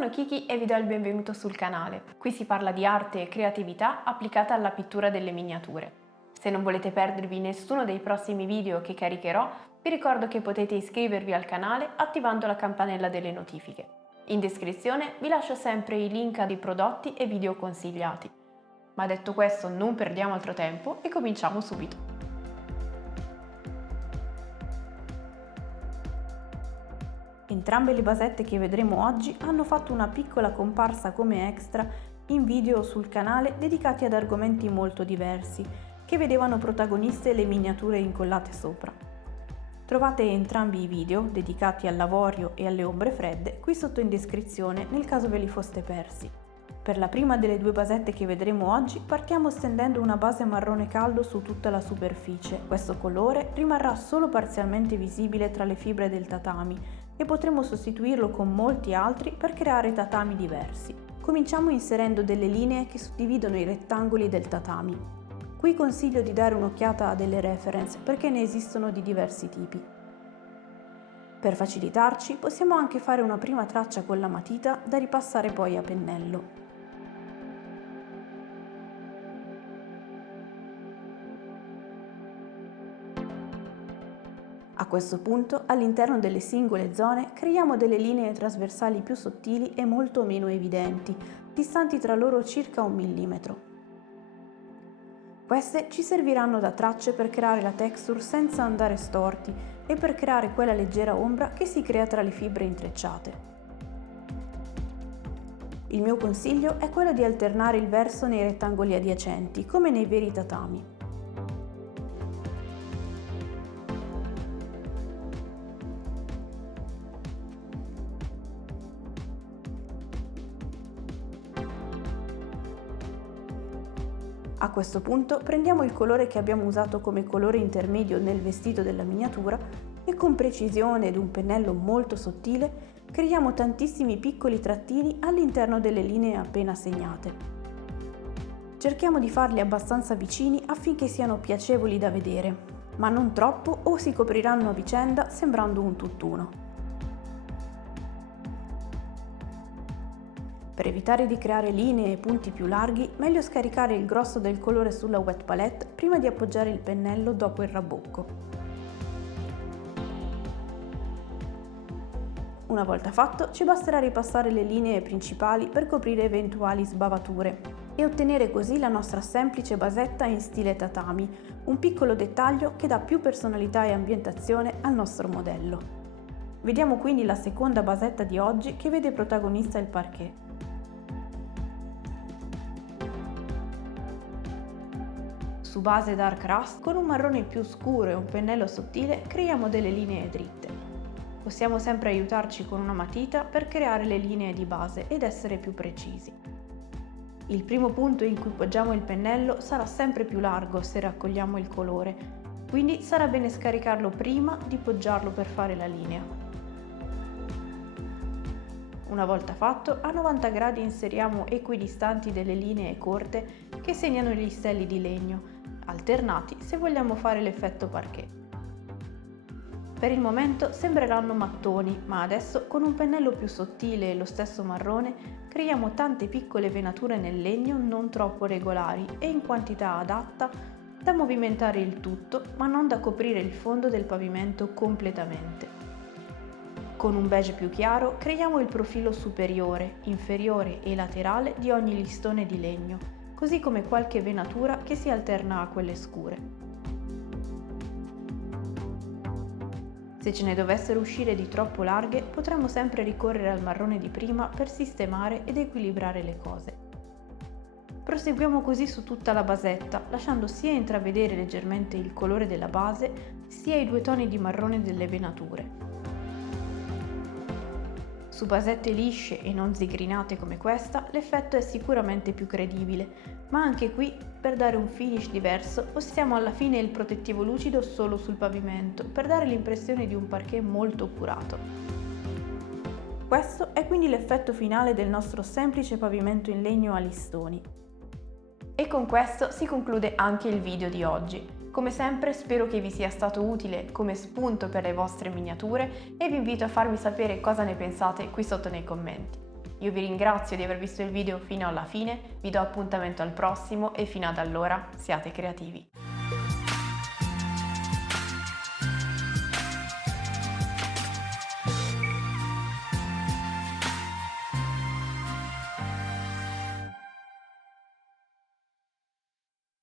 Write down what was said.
Sono Kiki e vi do il benvenuto sul canale. Qui si parla di arte e creatività applicata alla pittura delle miniature. Se non volete perdervi nessuno dei prossimi video che caricherò, vi ricordo che potete iscrivervi al canale attivando la campanella delle notifiche. In descrizione vi lascio sempre i link a dei prodotti e video consigliati. Ma detto questo, non perdiamo altro tempo e cominciamo subito. Entrambe le basette che vedremo oggi hanno fatto una piccola comparsa come extra in video sul canale dedicati ad argomenti molto diversi, che vedevano protagoniste le miniature incollate sopra. Trovate entrambi i video, dedicati all'avorio e alle ombre fredde, qui sotto in descrizione nel caso ve li foste persi. Per la prima delle due basette che vedremo oggi partiamo stendendo una base marrone caldo su tutta la superficie. Questo colore rimarrà solo parzialmente visibile tra le fibre del tatami e potremo sostituirlo con molti altri per creare tatami diversi. Cominciamo inserendo delle linee che suddividono i rettangoli del tatami. Qui consiglio di dare un'occhiata a delle reference perché ne esistono di diversi tipi. Per facilitarci possiamo anche fare una prima traccia con la matita da ripassare poi a pennello. A questo punto, all'interno delle singole zone, creiamo delle linee trasversali più sottili e molto meno evidenti, distanti tra loro circa 1 millimetro. Queste ci serviranno da tracce per creare la texture senza andare storti e per creare quella leggera ombra che si crea tra le fibre intrecciate. Il mio consiglio è quello di alternare il verso nei rettangoli adiacenti, come nei veri tatami. A questo punto prendiamo il colore che abbiamo usato come colore intermedio nel vestito della miniatura e con precisione ed un pennello molto sottile creiamo tantissimi piccoli trattini all'interno delle linee appena segnate. Cerchiamo di farli abbastanza vicini affinché siano piacevoli da vedere, ma non troppo o si copriranno a vicenda sembrando un tutt'uno. Per evitare di creare linee e punti più larghi, meglio scaricare il grosso del colore sulla wet palette prima di appoggiare il pennello dopo il rabocco. Una volta fatto, ci basterà ripassare le linee principali per coprire eventuali sbavature e ottenere così la nostra semplice basetta in stile tatami, un piccolo dettaglio che dà più personalità e ambientazione al nostro modello. Vediamo quindi la seconda basetta di oggi che vede protagonista il parquet. Su base dark rust, con un marrone più scuro e un pennello sottile, creiamo delle linee dritte. Possiamo sempre aiutarci con una matita per creare le linee di base ed essere più precisi. Il primo punto in cui poggiamo il pennello sarà sempre più largo se raccogliamo il colore, quindi sarà bene scaricarlo prima di poggiarlo per fare la linea. Una volta fatto, a 90 gradi inseriamo equidistanti delle linee corte che segnano gli stelli di legno, alternati se vogliamo fare l'effetto parquet. Per il momento sembreranno mattoni, ma adesso con un pennello più sottile e lo stesso marrone creiamo tante piccole venature nel legno non troppo regolari e in quantità adatta da movimentare il tutto, ma non da coprire il fondo del pavimento completamente. Con un beige più chiaro creiamo il profilo superiore, inferiore e laterale di ogni listone di legno, così come qualche venatura che si alterna a quelle scure. Se ce ne dovessero uscire di troppo larghe, potremmo sempre ricorrere al marrone di prima per sistemare ed equilibrare le cose. Proseguiamo così su tutta la basetta, lasciando sia intravedere leggermente il colore della base, sia i due toni di marrone delle venature. Su basette lisce e non zigrinate come questa, l'effetto è sicuramente più credibile, ma anche qui, per dare un finish diverso, possiamo alla fine il protettivo lucido solo sul pavimento, per dare l'impressione di un parquet molto curato. Questo è quindi l'effetto finale del nostro semplice pavimento in legno a listoni. E con questo si conclude anche il video di oggi. Come sempre spero che vi sia stato utile come spunto per le vostre miniature e vi invito a farmi sapere cosa ne pensate qui sotto nei commenti. Io vi ringrazio di aver visto il video fino alla fine, vi do appuntamento al prossimo e fino ad allora siate creativi.